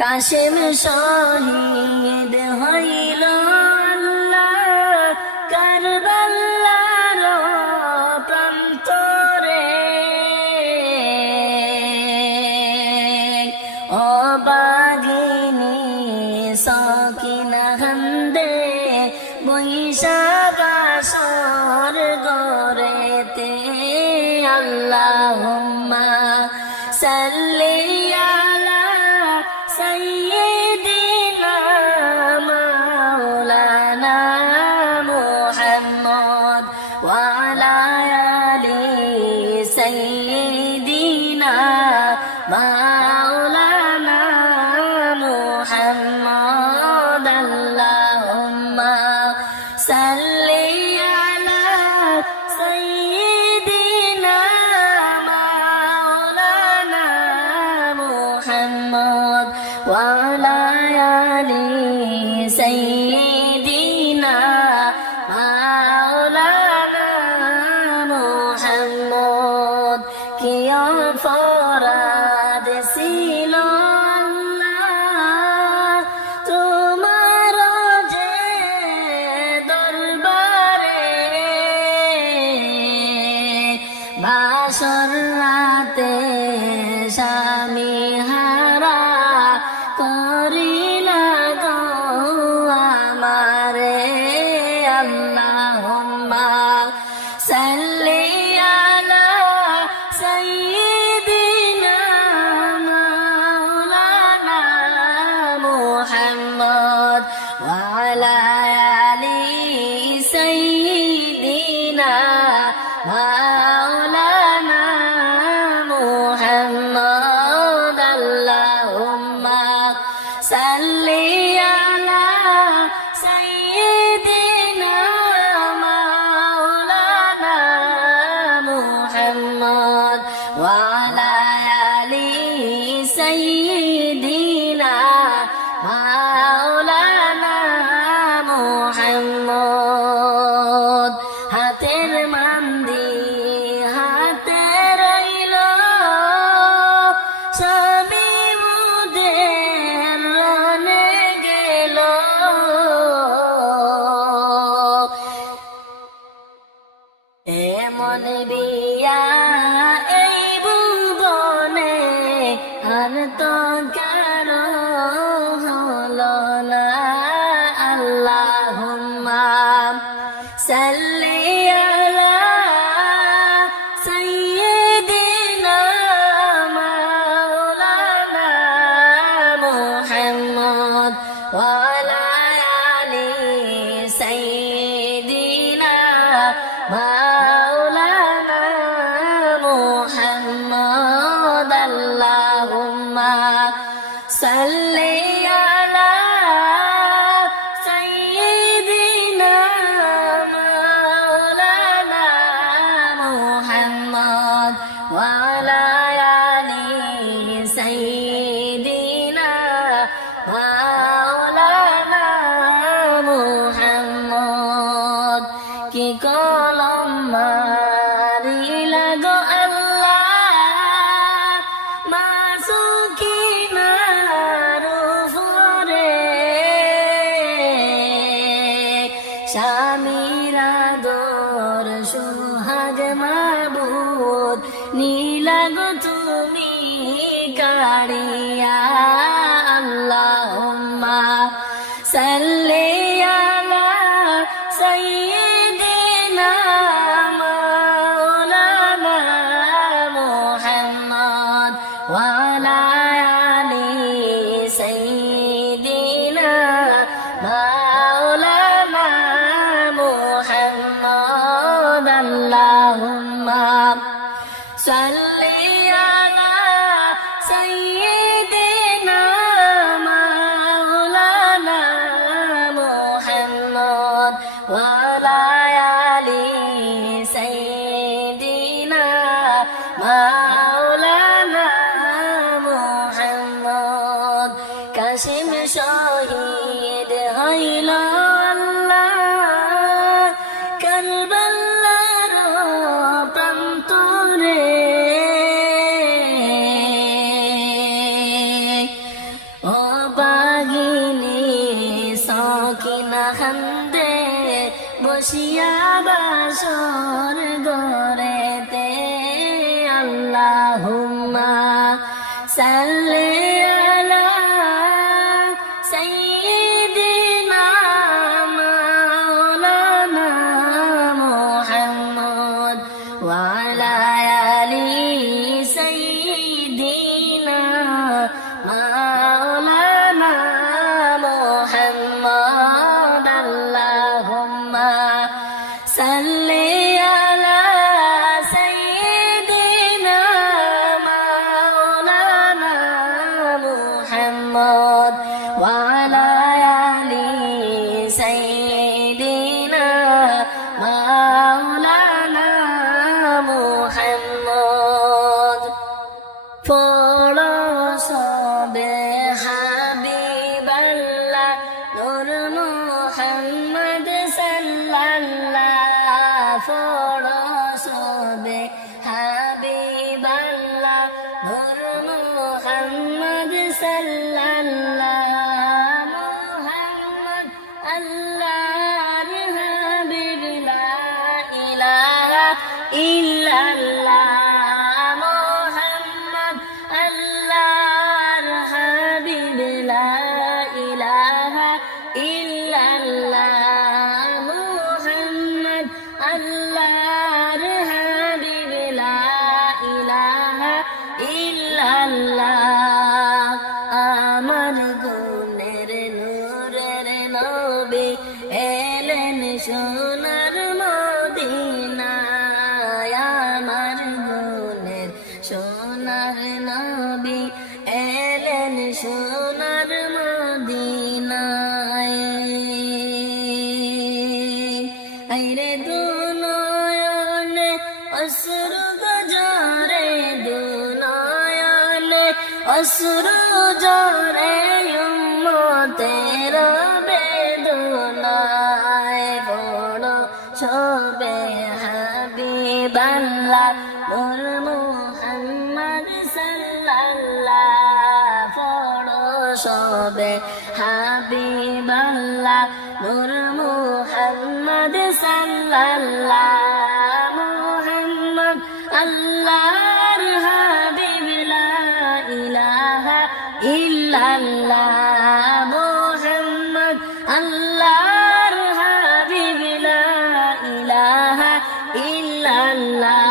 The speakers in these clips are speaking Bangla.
কাশেম শহীদ হইল আল্লাহ কারবালার প্রান্তরে। অবাগিনী সকিনা হান্দে বৈশাখ আসর গরেতে। আল্লাহুম্মা সাল্লি আলা সাইয়্যিদিনা মাওলানা মুহাম্মদ ওয়া আলা আলি সাইয়্যিদিনা মাওলানা মুহাম্মদ। আল্লাহুম্মা সাল্লি আলা সাইয়্যিদিনা মাওলানা মুহাম্মদ ওয়া আলা আলি সাইয়্যিদিনা মাওলানা মুহাম্মদ। কি অপরাধ ছিল আল্লাহ তোমার যে দরবারে। বাসর রাতে স্বামী হারা করিলা গো আমারে। আল্লাহুম্মা সাল্লি আলা সাইয়্যিদিনা মাওলানা মুহাম্মদ ওয়া আলা আলি সাইয়্যিদিনা মাওলানা মুহাম্মদ। আল্লাহুম্মা সাল্লি আলা সাইয়্যিদিনা মাওলানা মুহাম্মদ ওয়া আলা আলি সাইয়্যিদিনা মাওলানা মুহাম্মদ। হাতের মান্দি হাতে রইল স্বামী মুদের রনে গেল। এমন বিয়া এই ভুবনে আর তো কারো হলো না। আল্লাহুম্মা সাল্লি আলা সাইয়্যিদিনা মাওলানা মুহাম্মদ ওয়া আলা আলি সাইয়্যিদিনা মাওলানা মুহাম্মদ। আল্লাহুম্মা সাল্লি আলা সাইয়্যিদিনা মাওলানা মুহাম্মদ ওয়া আলা আলি সাইয়্যিদিনা মাওলানা মুহাম্মদ। কি কলম মারিলা গো আল্লাহ মাসুকিনার উপরে। স্বামীর আদর সোহাগ মাবুদ নীলা গো তুমি কাড়িয়া। আল্লাহুম্মা সাল্লি আলা সাইয়্যিদিনা মাওলানা মুহাম্মদ ওয়া আলা আলি সাইয়্যিদিনা মাওলানা মুহাম্মদ। আল্লাহুম্মা সাল্লি আলা সাইয়্যিদিনা মাওলানা মুহাম্মদ ওয়া আলা আলি সাইয়্যিদিনা মাওলানা মুহাম্মদ। কাশেম শহীদ হইল আল্লাহ কারবালার প্রান্তরে। ও পাগিনী সকিনা খান্দে বসিয়া বাসর গরেতে আল্লাহুম্মা সাল্লি আলা সাইয়্যিদিনা মাওলানা মুহাম্মদ ওয়া আলা আলি সাইয়্যিদিনা মাওলানা মুহাম্মদ আল্লাহুম্মা সাল্লি আলা সাইয়্যিদিনা মাওলানা মুহাম্মদ ওয়া আলা আলি সাইয়্যিদিনা মাওলানা মুহাম্মদ পড়ো সবে হাবিবাল্লাহ নূর মুহাম্মদ সাল্লাল্লাহ পড়ো সবে হাবিবাল্লাহ নূর মুহাম্মদ সাল্লাল্লাহ মুহাম্মদ আল্লাহর হাবিব লা ইলাহা ইল্লাল্লাহ মুহাম্মদ আল্লাহর হাবিব লা ইলাহা ইল্লাল্লাহ মুহাম্মদ আল্লাহর হাবিব লা ইলাহা ইল্লাল্লাহ আমার গুণের নূরের নবী এলেন সোনার মদিনায় আমার গুণের সোনার নবী এলেন সোনার মদিনায় আইরে দুনয়নে অশ্রু গজরে দুনয়নে অশ্রু জরে উম্মতের বেদনায় বড় সবে হাবিবাল্লাহ নূর মুহাম্মদ সাল্লাল্লাহ বড় সবে হাবিবাল্লাহ নূর মুহাম্মদ সাল্লাল্লাহ মুহাম্মদ আল্লাহর হাবিব লা ইলাহা ইল্লাল্লাহ মুহাম্মদ আল্লাহর হাবিব লা ইলাহা ইল্লাল্লাহ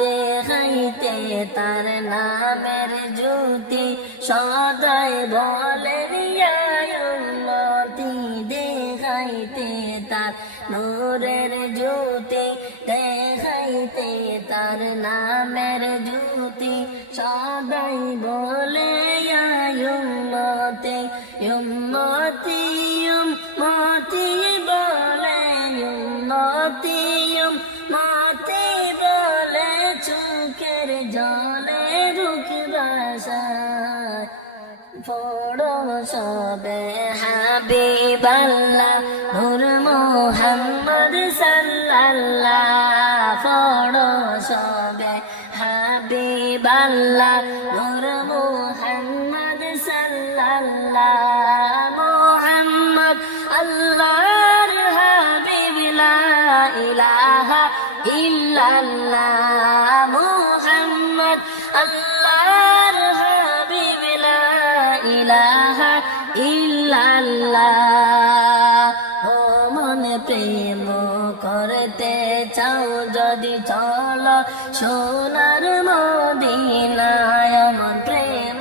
দেখাইতে তার নামের জ্যোতি সদাই বলেন ইয়া উম্মতি দেখাইতে তার নূরের জ্যোতি দেখাইতে তার নামের জ্যোতি সদাই বলে ইয়া উম্মতি উম্মতি উম্মতি বলে উম্মতি উম্মতি বলে চোখের জলে রুকবাসায় পড়ো সবে হাবিবাল্লাহ নূর মুহাম্মদ সাল্লাল্লাহ পড়ো সবে হাবিবাল্লাহ নূর মুহাম্মদ সাল্লাল্লাহ মুহাম্মদ আল্লাহর হাবিব লা ইলাহা ইল্লাল্লাহ মুহাম্মদ আল্লাহর হাবিব লা ইলাহা ইল্লাল্লাহ ও মনে প্রেম করতে চাও যদি চলো সোনার মদিনায় মন প্রেম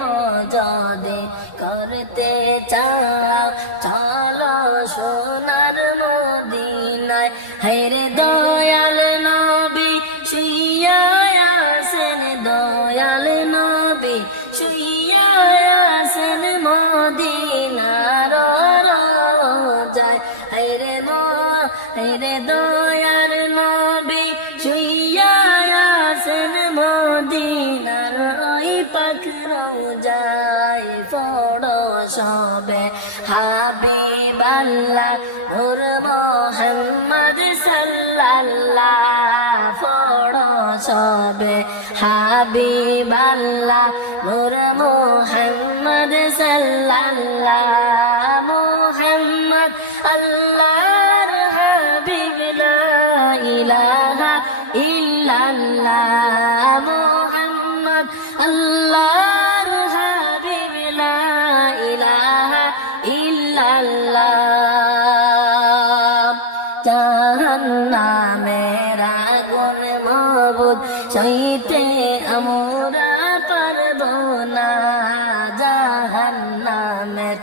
যদি করতে চাও চলো সোনার মদিনায় হেরে দয়াল নবী শুইয়া আছেন দয়াল নবী শুইয়া আছেন মদিনার রোজায় হেরে দয়াল নবী শুইয়া আছেন মদিনার ওই পাক রোজায় পড়ো সবে হাবিবাল্লাহ নূর মুহাম্মদ সাল্লাল্লাহ পড়ো সবে হাবিবাল্লাহ নূর মুহাম্মদ সাল্লাল্লাহ মুহাম্মদ আল্লাহর হাবিব লা ইলাহা ইল্লাল্লাহ মুহাম্মদ আল্লাহর হাবিব লা ইলাহা ইল্লাল্লাহ জাহান্নামের আগুন মাবুদ সইতে আমরা পারব না জাহান্নামের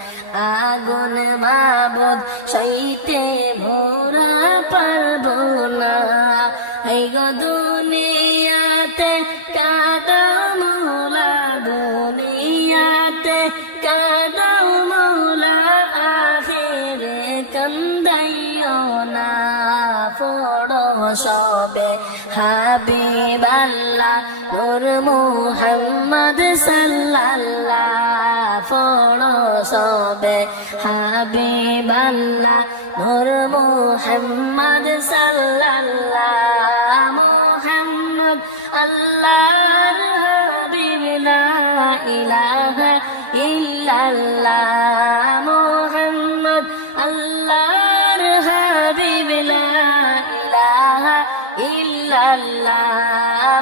আগুন মাবুদ সইতে মোরা পারব না এই গো দুনিয়াতে কাদাও মৌলা দুনিয়াতে কাদাও মৌলা আখিরে কান্দাইও না পড়ো সবে হাবিবাল্লাহ নূর মুহাম্মদ সাল্লাল্লাহ পড়ো সবে হাবিবাল্লাহ নূর মুহাম্মদ সাল্লাল্লাহ মুহাম্মদ আল্লাহর হাবিব লা ইলাহা ইল্লাল্লাহ মুহাম্মদ আল্লাহর হাবিব লা ইলাহা ইল্লাল্লাহ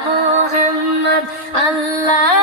মুহাম্মদ আল্লাহ